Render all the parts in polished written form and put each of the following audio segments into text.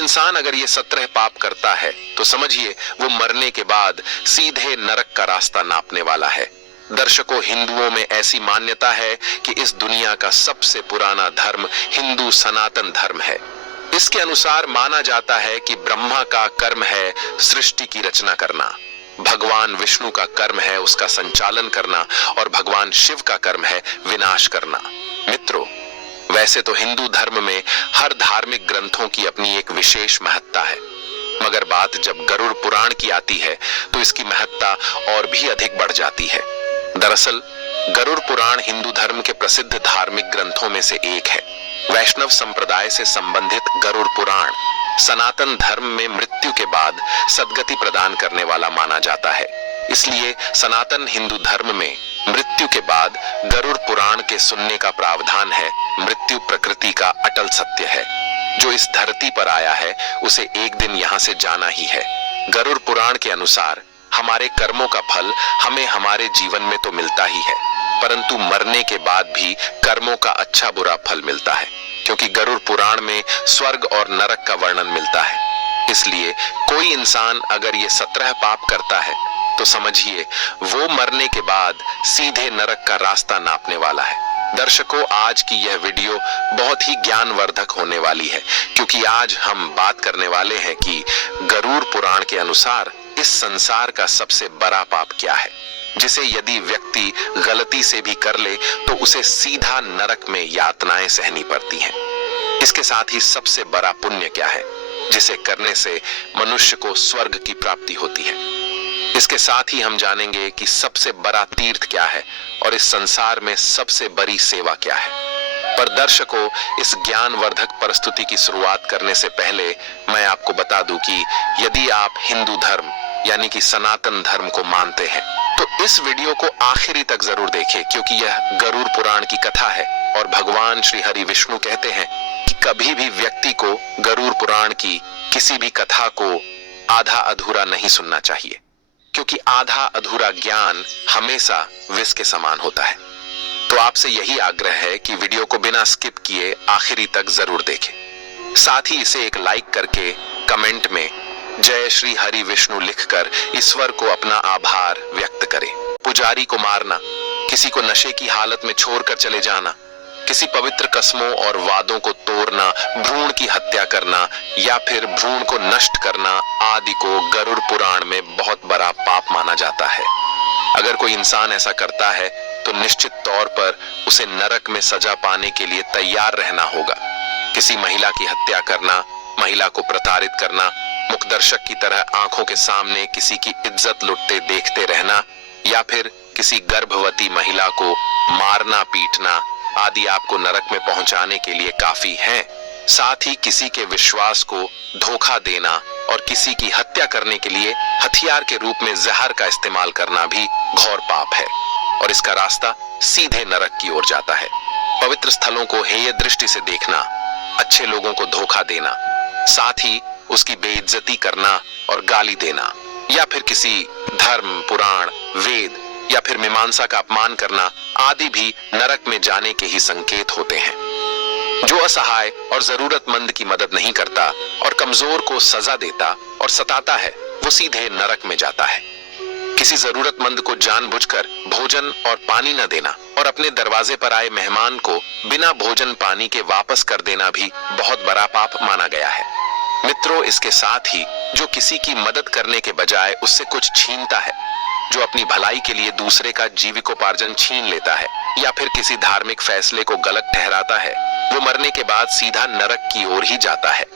इंसान अगर ये 17 पाप करता है तो समझिए वो मरने के बाद सीधे नरक का रास्ता नापने वाला है। दर्शकों, हिंदुओं में ऐसी मान्यता है कि इस दुनिया का सबसे पुराना धर्म हिंदू सनातन धर्म है। इसके अनुसार माना जाता है कि ब्रह्मा का कर्म है सृष्टि की रचना करना, भगवान विष्णु का कर्म है उसका संचालन करना और भगवान शिव का कर्म है विनाश करना। मित्रों, वैसे तो हिंदू धर्म में हर धार्मिक ग्रंथों की अपनी एक विशेष महत्ता है, मगर बात जब गरुड़ पुराण की आती है तो इसकी महत्ता और भी अधिक बढ़ जाती है। दरअसल गरुड़ पुराण हिंदू धर्म के प्रसिद्ध धार्मिक ग्रंथों में से एक है। वैष्णव संप्रदाय से संबंधित गरुड़ पुराण सनातन धर्म में मृत्यु के बाद सद्गति प्रदान करने वाला माना जाता है। इसलिए सनातन हिंदू धर्म में मृत्यु के बाद गरुड़ पुराण के सुनने का प्रावधान है। मृत्यु प्रकृति का अटल सत्य है। जो इस धरती पर आया है उसे एक दिन यहाँ से जाना ही है। गरुड़ पुराण के अनुसार हमारे कर्मों का फल हमें हमारे जीवन में तो मिलता ही है, परंतु मरने के बाद भी कर्मों का अच्छा बुरा फल मिलता है, क्योंकि गरुड़ पुराण में स्वर्ग और नरक का वर्णन मिलता है। इसलिए कोई इंसान अगर ये 17 पाप करता है तो समझिए वो मरने के बाद सीधे नरक का रास्ता नापने वाला है। दर्शकों, आज की यह वीडियो बहुत ही ज्ञानवर्धक होने वाली है, क्योंकि आज हम बात करने वाले हैं कि गरुड़ पुराण के अनुसार इस संसार का सबसे बड़ा पाप क्या है, जिसे यदि व्यक्ति गलती से भी कर ले तो उसे सीधा नरक में यातनाएं सहनी पड़ती हैं। इसके साथ ही सबसे बड़ा पुण्य क्या है, जिसे करने से मनुष्य को स्वर्ग की प्राप्ति होती है। इसके साथ ही हम जानेंगे कि सबसे बड़ा तीर्थ क्या है और इस संसार में सबसे बड़ी सेवा क्या है। पर दर्शकों, इस ज्ञानवर्धक प्रस्तुति की शुरुआत करने से पहले मैं आपको बता दूं कि यदि आप हिंदू धर्म यानी कि सनातन धर्म को मानते हैं तो इस वीडियो को आखिरी तक जरूर देखें, क्योंकि यह गरुड़ पुराण की कथा है और भगवान श्री हरि विष्णु कहते हैं कि कभी भी व्यक्ति को गरुड़ पुराण की किसी भी कथा को आधा अधूरा नहीं सुनना चाहिए, क्योंकि आधा अधूरा ज्ञान हमेशा विष के समान होता है। तो आपसे यही आग्रह है कि वीडियो को बिना स्किप किए आखिरी तक जरूर देखें। साथ ही इसे एक लाइक करके कमेंट में जय श्री हरि विष्णु लिखकर ईश्वर को अपना आभार व्यक्त करें। पुजारी को मारना, किसी को नशे की हालत में छोड़कर चले जाना, किसी पवित्र कसमों और वादों को तोड़ना, भ्रूण की हत्या करना या फिर भ्रूण को नष्ट करना आदि को गरुड़ पुराण में बहुत बड़ा पाप माना जाता है। अगर कोई इंसान ऐसा करता है तो निश्चित तौर पर उसे नरक में सजा पाने के लिए तैयार रहना होगा। किसी महिला की हत्या करना, महिला को प्रताड़ित करना, मुखदर्शक की तरह आंखों के सामने किसी की इज्जत लुटते देखते रहना या फिर किसी गर्भवती महिला को मारना पीटना आदि आपको नरक में पहुंचाने के लिए काफी हैं। साथ ही किसी के विश्वास को धोखा देना और किसी की हत्या करने के लिए हथियार के रूप में जहर का इस्तेमाल करना भी घोर पाप है और इसका रास्ता सीधे नरक की ओर जाता है। पवित्र स्थलों को हेय दृष्टि से देखना, अच्छे लोगों को धोखा देना, साथ ही उसकी बेइज्जती करना और गाली देना या फिर किसी धर्म, पुराण, वेद या फिर मीमांसा का अपमान करना आदि भी नरक में जाने के ही संकेत होते हैं। जो असहाय और जरूरतमंद की मदद नहीं करता और कमजोर को सजा देता और सताता है वो सीधे नरक में जाता है। किसी जरूरतमंद को जानबूझकर भोजन और पानी न देना और अपने दरवाजे पर आए मेहमान को बिना भोजन पानी के वापस कर देना भी बहुत बड़ा पाप माना गया है। मित्रों, इसके साथ ही जो किसी की मदद करने के बजाय उससे कुछ छीनता है, जो अपनी भलाई के लिए दूसरे का जीविकोपार्जन छीन लेता है या फिर किसी धार्मिक फैसले को गलत ठहराता है, वो मरने के बाद सीधा नरक की ओर ही जाता है।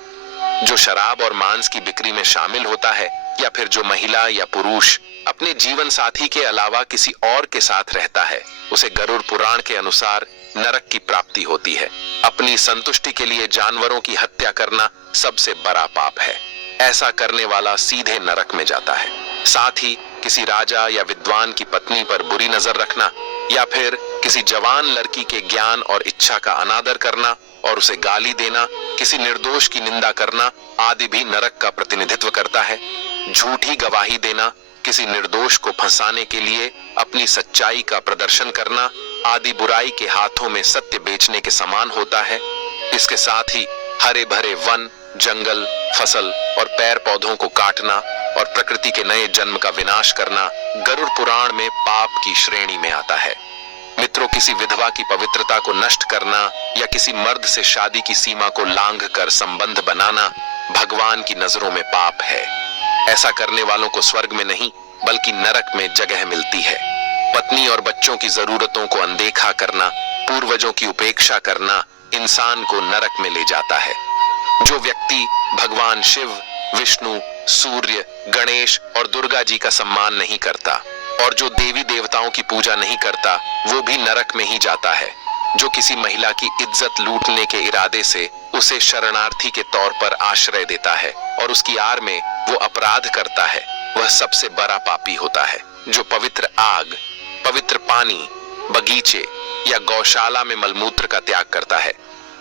जो शराब और मांस की बिक्री में शामिल होता है या फिर जो महिला या पुरुष अपने जीवन साथी के अलावा किसी और के साथ रहता है, उसे गरुड़ पुराण के अनुसार नरक की प्राप्ति होती है। अपनी संतुष्टि के लिए जानवरों की हत्या करना सबसे बड़ा पाप है। ऐसा करने वाला सीधे नरक में जाता है। साथ ही किसी राजा या विद्वान की पत्नी पर बुरी नजर रखना या फिर किसी जवान लड़की के ज्ञान और इच्छा का अनादर करना और उसे गाली देना, किसी निर्दोष की निंदा करना आदि भी नरक का प्रतिनिधित्व करता है। झूठी गवाही देना, किसी निर्दोष को फंसाने के लिए अपनी सच्चाई का प्रदर्शन करना आदि बुराई के हाथों में सत्य बेचने के समान होता है। इसके साथ ही हरे भरे वन, जंगल, फसल और पेड़ पौधों को काटना और प्रकृति के नए जन्म का विनाश करना गरुड़ पुराण में पाप की श्रेणी में आता है। मित्रों, किसी विधवा की पवित्रता को नष्ट करना या किसी मर्द से शादी की सीमा को लांघ कर संबंध बनाना भगवान की नजरों में पाप है। ऐसा करने वालों को स्वर्ग में नहीं बल्कि नरक में जगह मिलती है। पत्नी और बच्चों की जरूरतों को अनदेखा करना, पूर्वजों की उपेक्षा करना इंसान को नरक में ले जाता है। जो व्यक्ति भगवान शिव, विष्णु, सूर्य, गणेश और दुर्गा जी का सम्मान नहीं करता और जो देवी देवताओं की पूजा नहीं करता, वो भी नरक में ही जाता है। जो किसी महिला की इज्जत लूटने के इरादे से उसे शरणार्थी के तौर पर आश्रय देता है और उसकी आड़ में वो अपराध करता है, वह सबसे बड़ा पापी होता है। जो पवित्र आग, पवित्र पानी, बगीचे या गौशाला में मलमूत्र का त्याग करता है,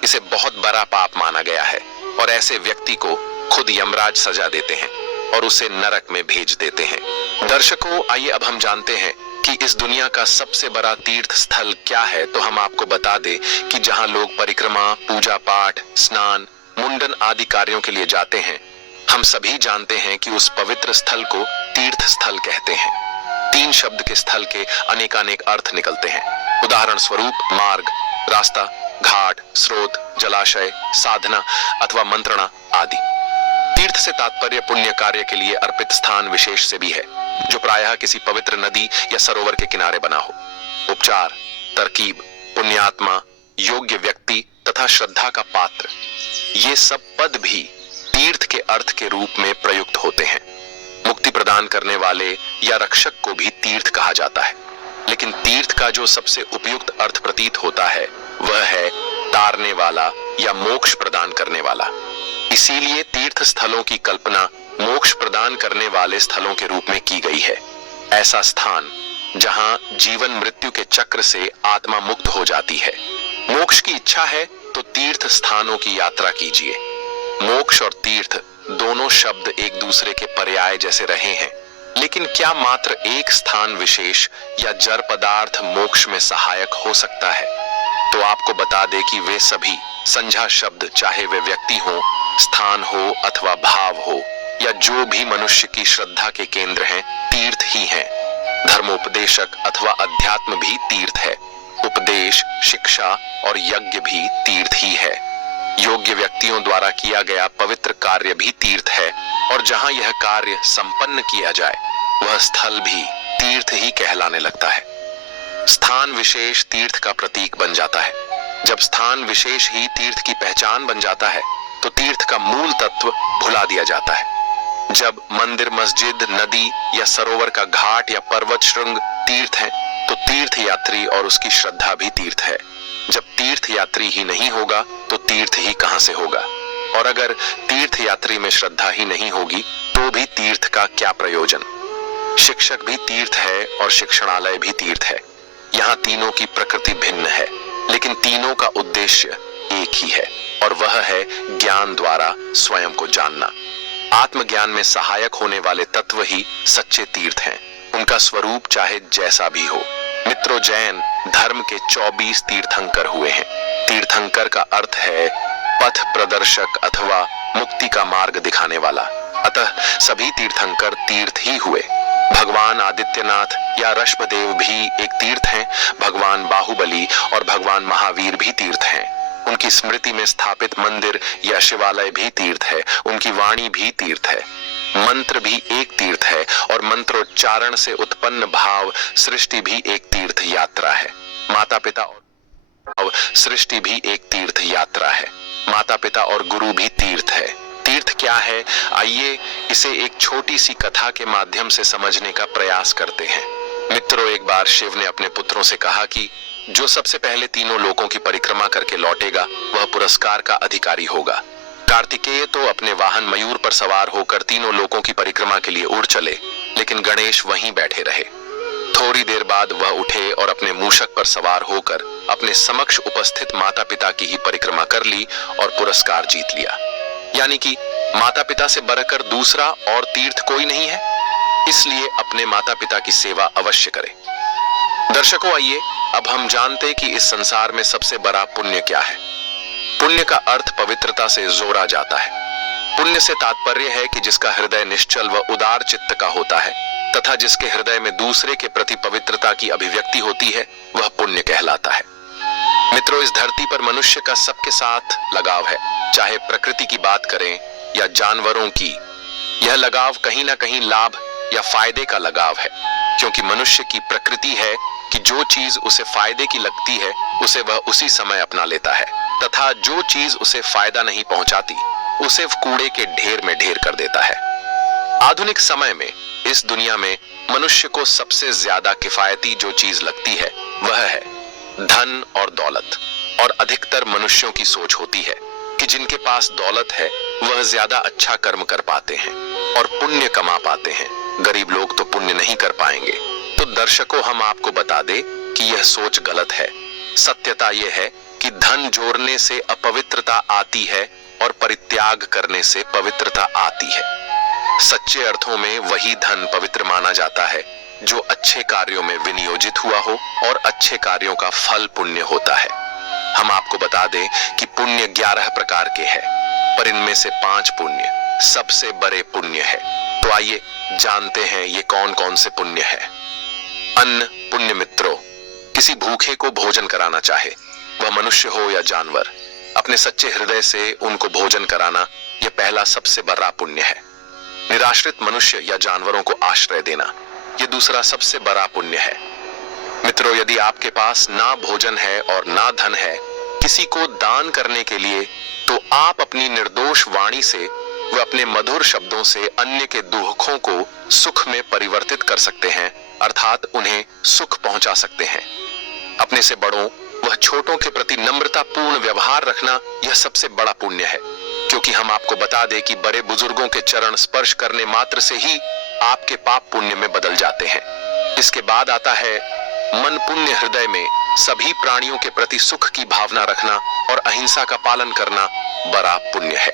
इसे बहुत बड़ा पाप माना गया है और ऐसे व्यक्ति को खुद यमराज सजा देते हैं और उसे नरक में भेज देते हैं। दर्शकों, आइए अब हम जानते हैं कि इस दुनिया का सबसे बड़ा तीर्थ स्थल क्या है। तो हम आपको बता दें कि जहां लोग परिक्रमा, पूजा पाठ, स्नान, मुंडन आदि कार्यों के लिए जाते हैं, हम सभी जानते हैं कि उस पवित्र स्थल को तीर्थ स्थल कहते हैं। 3 शब्द के स्थल के अनेकानेक अर्थ निकलते हैं। उदाहरण स्वरूप मार्ग, रास्ता, घाट, स्रोत, जलाशय, साधना अथवा मंत्रणा आदि। तीर्थ से तात्पर्य पुण्य कार्य के लिए अर्पित स्थान विशेष से भी है, जो प्रायः किसी पवित्र नदी या सरोवर के किनारे बना हो। उपचार, तरकीब, पुण्यात्मा, योग्य व्यक्ति तथा श्रद्धा का पात्र, ये सब पद भी तीर्थ के अर्थ के रूप में प्रयुक्त होते हैं। मुक्ति प्रदान करने वाले या रक्षक को भी तीर्थ कहा जाता है, लेकिन तीर्थ का जो सबसे उपयुक्त अर्थ प्रतीत होता है वह है तारने वाला या मोक्ष प्रदान करने वाला। इसीलिए तीर्थ स्थलों की कल्पना मोक्ष प्रदान करने वाले स्थलों के रूप में की गई है। ऐसा स्थान जहां जीवन मृत्यु के चक्र से आत्मा मुक्त हो जाती है। मोक्ष की इच्छा है तो तीर्थ स्थानों की यात्रा कीजिए। मोक्ष और तीर्थ दोनों शब्द एक दूसरे के पर्याय जैसे रहे हैं, लेकिन क्या मात्र एक स्थान विशेष या जड़ पदार्थ मोक्ष में सहायक हो सकता है? तो आपको बता दें कि वे सभी संज्ञा शब्द, चाहे वे व्यक्ति हो, स्थान हो अथवा भाव हो या जो भी मनुष्य की श्रद्धा के केंद्र हैं, तीर्थ ही हैं। धर्मोपदेशक अथवा अध्यात्म भी तीर्थ है। उपदेश, शिक्षा और यज्ञ भी तीर्थ ही है। योग्य व्यक्तियों द्वारा किया गया पवित्र कार्य भी तीर्थ है और जहां यह कार्य संपन्न किया जाए वह स्थल भी तीर्थ ही कहलाने लगता है। स्थान विशेष तीर्थ का प्रतीक बन जाता है। जब स्थान विशेष ही तीर्थ की पहचान बन जाता है तो तीर्थ का मूल तत्व भुला दिया जाता है। जब मंदिर, मस्जिद, नदी या सरोवर का घाट या पर्वत श्रृंग तीर्थ है तो तीर्थ यात्री और उसकी श्रद्धा भी तीर्थ है। जब तीर्थ यात्री ही नहीं होगा तो तीर्थ ही कहां से होगा? और अगर तीर्थ यात्री में श्रद्धा ही नहीं होगी तो भी तीर्थ का क्या प्रयोजन? शिक्षक भी तीर्थ है और शिक्षणालय भी तीर्थ है। यहाँ तीनों की प्रकृति भिन्न है, लेकिन तीनों का उद्देश्य एक ही है और वह है ज्ञान द्वारा स्वयं को जानना। आत्मज्ञान में सहायक होने वाले तत्व ही सच्चे तीर्थ हैं, उनका स्वरूप चाहे जैसा भी हो। मित्रों, जैन धर्म के 24 तीर्थंकर हुए हैं। तीर्थंकर का अर्थ है पथ प्रदर्शक अथवा मुक्ति का मार्ग दिखाने वाला। अतः सभी तीर्थंकर तीर्थ ही हुए। भगवान आदित्यनाथ या ऋषभदेव भी एक तीर्थ हैं। भगवान बाहुबली और भगवान महावीर भी तीर्थ हैं। उनकी स्मृति में स्थापित मंदिर या शिवालय भी तीर्थ है। उनकी वाणी भी तीर्थ है। मंत्र भी एक तीर्थ है और मंत्रोच्चारण से उत्पन्न भाव सृष्टि भी एक तीर्थ यात्रा है। माता पिता और सृष्टि भी एक तीर्थ यात्रा है। माता पिता और गुरु भी तीर्थ है। तीर्थ क्या है? आइए इसे एक छोटी सी कथा के माध्यम से समझने का प्रयास करते हैं। मित्रों, एक बार शिव ने अपने पुत्रों से कहा कि जो सबसे पहले तीनों लोकों की परिक्रमा करके लौटेगा वह पुरस्कार का अधिकारी होगा। कार्तिकेय तो अपने वाहन मयूर पर सवार होकर तीनों लोकों की परिक्रमा के लिए उड़ चले, लेकिन गणेश वहीं बैठे रहे। थोड़ी देर बाद वह उठे और अपने मूषक पर सवार होकर अपने समक्ष उपस्थित माता पिता की ही परिक्रमा कर ली और पुरस्कार जीत लिया। यानी कि माता पिता से बढ़कर दूसरा और तीर्थ कोई नहीं है, इसलिए अपने माता पिता की सेवा अवश्य करें। दर्शकों, आइए अब हम जानते हैं कि इस संसार में सबसे बड़ा पुण्य क्या है। पुण्य का अर्थ पवित्रता से जोड़ा जाता है। पुण्य से तात्पर्य है कि जिसका हृदय निश्चल व उदार चित्त का होता है तथा जिसके हृदय में दूसरे के प्रति पवित्रता की अभिव्यक्ति होती है, वह पुण्य कहलाता है। मित्रों, इस धरती पर मनुष्य का सबके साथ लगाव है, चाहे प्रकृति की बात करें या जानवरों की। यह लगाव कहीं ना कहीं लाभ या फायदे का लगाव है, क्योंकि मनुष्य की प्रकृति है कि जो चीज उसे फायदे की लगती है उसे वह उसी समय अपना लेता है, तथा जो चीज उसे फायदा नहीं पहुंचाती उसे कूड़े के ढेर में ढेर कर देता है। आधुनिक समय में इस दुनिया में मनुष्य को सबसे ज्यादा किफायती जो चीज लगती है वह है धन और दौलत। और अधिकतर मनुष्यों की सोच होती है कि जिनके पास दौलत है वह ज्यादा अच्छा कर्म कर पाते हैं और पुण्य कमा पाते हैं, गरीब लोग तो पुण्य नहीं कर पाएंगे। तो दर्शकों, हम आपको बता दें कि यह सोच गलत है। सत्यता यह है कि धन जोड़ने से अपवित्रता आती है और परित्याग करने से पवित्रता आती है। सच्चे अर्थों में वही धन पवित्र माना जाता है जो अच्छे कार्यों में विनियोजित हुआ हो और अच्छे कार्यों का फल पुण्य होता है। हम आपको बता दें कि पुण्य 11 प्रकार के हैं, पर इनमें से 5 पुण्य सबसे बड़े पुण्य है। तो आइए जानते हैं ये कौन कौन से पुण्य है। अन्न पुण्य। मित्रों, किसी भूखे को भोजन कराना, चाहे वह मनुष्य हो या जानवर, अपने सच्चे हृदय से उनको भोजन कराना यह पहला सबसे बड़ा पुण्य है। निराश्रित मनुष्य या जानवरों को आश्रय देना यह दूसरा सबसे बड़ा पुण्य है। मित्रों, यदि आपके पास ना भोजन है और ना धन है किसी को दान करने के लिए, तो आप अपनी निर्दोष वाणी से व अपने मधुर शब्दों से अन्य के दुखों को सुख में परिवर्तित कर सकते हैं, अर्थात उन्हें सुख पहुंचा सकते हैं। अपने से बड़ों वह छोटों के प्रति नम्रतापूर्ण व्यवहार रखना यह सबसे बड़ा पुण्य है, क्योंकि हम आपको बता दें कि बड़े बुजुर्गों के चरण स्पर्श करने मात्र से ही आपके पाप पुण्य में बदल जाते हैं। इसके बाद आता है मन पुण्य। हृदय में सभी प्राणियों के प्रति सुख की भावना रखना और अहिंसा का पालन करना बड़ा पुण्य है।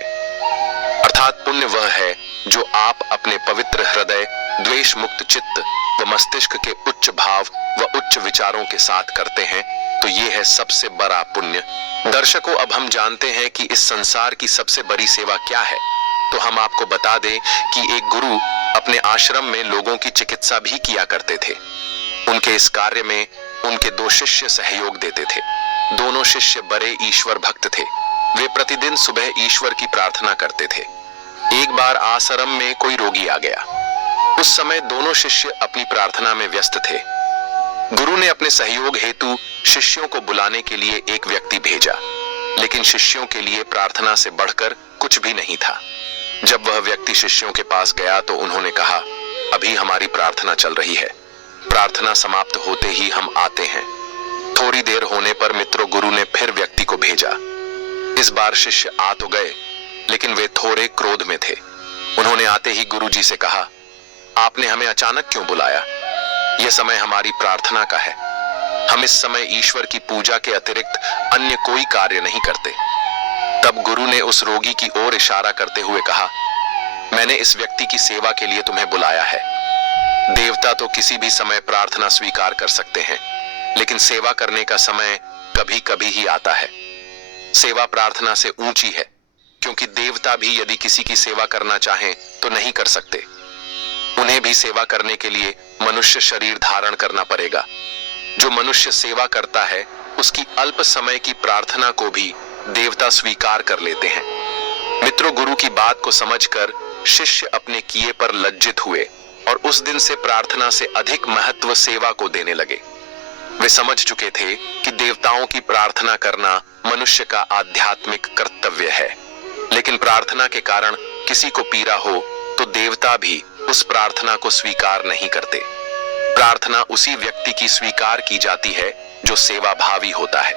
अर्थात पुण्य वह है जो आप अपने पवित्र हृदय, द्वेष मुक्त चित्त व मस्तिष्क के उच्च भाव व उच्च विचारों के साथ करते हैं, तो ये है सबसे बड़ा पुण्य। दर्शकों, अब हम जानते हैं कि इस संसार की सबसे बड़ी सेवा क्या है। तो हम आपको बता दें कि एक गुरु अपने आश्रम में लोगों की चिकित्सा भी किया करते थे। उनके इस कार्य में उनके 2 शिष्य सहयोग देते थे। दोनों शिष्य बड़े ईश्वर भक्त थे। वे प्रतिदिन सुबह ईश्वर की प्रार्थना करते थे। एक बार आश्रम में कोई रोगी आ गया। उस समय दोनों शिष्य अपनी प्रार्थना में व्यस्त थे। गुरु ने अपने सहयोग हेतु शिष्यों को बुलाने के लिए एक व्यक्ति भेजा, लेकिन शिष्यों के लिए प्रार्थना से बढ़कर कुछ भी नहीं था। जब वह व्यक्ति शिष्यों के पास गया तो उन्होंने कहा, अभी हमारी प्रार्थना चल रही है, प्रार्थना समाप्त होते ही हम आते हैं। थोड़ी देर होने पर मित्रों, गुरु ने फिर व्यक्ति को भेजा। इस बार शिष्य आ तो गए, लेकिन वे थोड़े क्रोध में थे। उन्होंने आते ही गुरु जी से कहा, आपने हमें अचानक क्यों बुलाया? यह समय हमारी प्रार्थना का है। हम इस समय ईश्वर की पूजा के अतिरिक्त अन्य कोई कार्य नहीं करते। तब गुरु ने उस रोगी की ओर इशारा करते हुए कहा, मैंने इस व्यक्ति की सेवा के लिए तुम्हें बुलाया है। देवता तो किसी भी समय प्रार्थना स्वीकार कर सकते हैं, लेकिन सेवा करने का समय कभी कभी ही आता है। सेवा प्रार्थना से ऊंची है, क्योंकि देवता भी यदि किसी की सेवा करना चाहें तो नहीं कर सकते। उन्हें भी सेवा करने के लिए मनुष्य शरीर धारण करना पड़ेगा। जो मनुष्य सेवा करता है उसकी अल्प समय की प्रार्थना को भी देवता स्वीकार कर लेते हैं। मित्रों, गुरु की बात को समझकर शिष्य अपने किए पर लज्जित हुए और उस दिन से प्रार्थना से अधिक महत्व सेवा को देने लगे। वे समझ चुके थे कि देवताओं की प्रार्थना करना मनुष्य का आध्यात्मिक कर्तव्य है, लेकिन प्रार्थना के कारण किसी को पीड़ा हो तो देवता भी उस प्रार्थना को स्वीकार नहीं करते। प्रार्थना उसी व्यक्ति की स्वीकार की जाती है जो सेवा भावी होता है।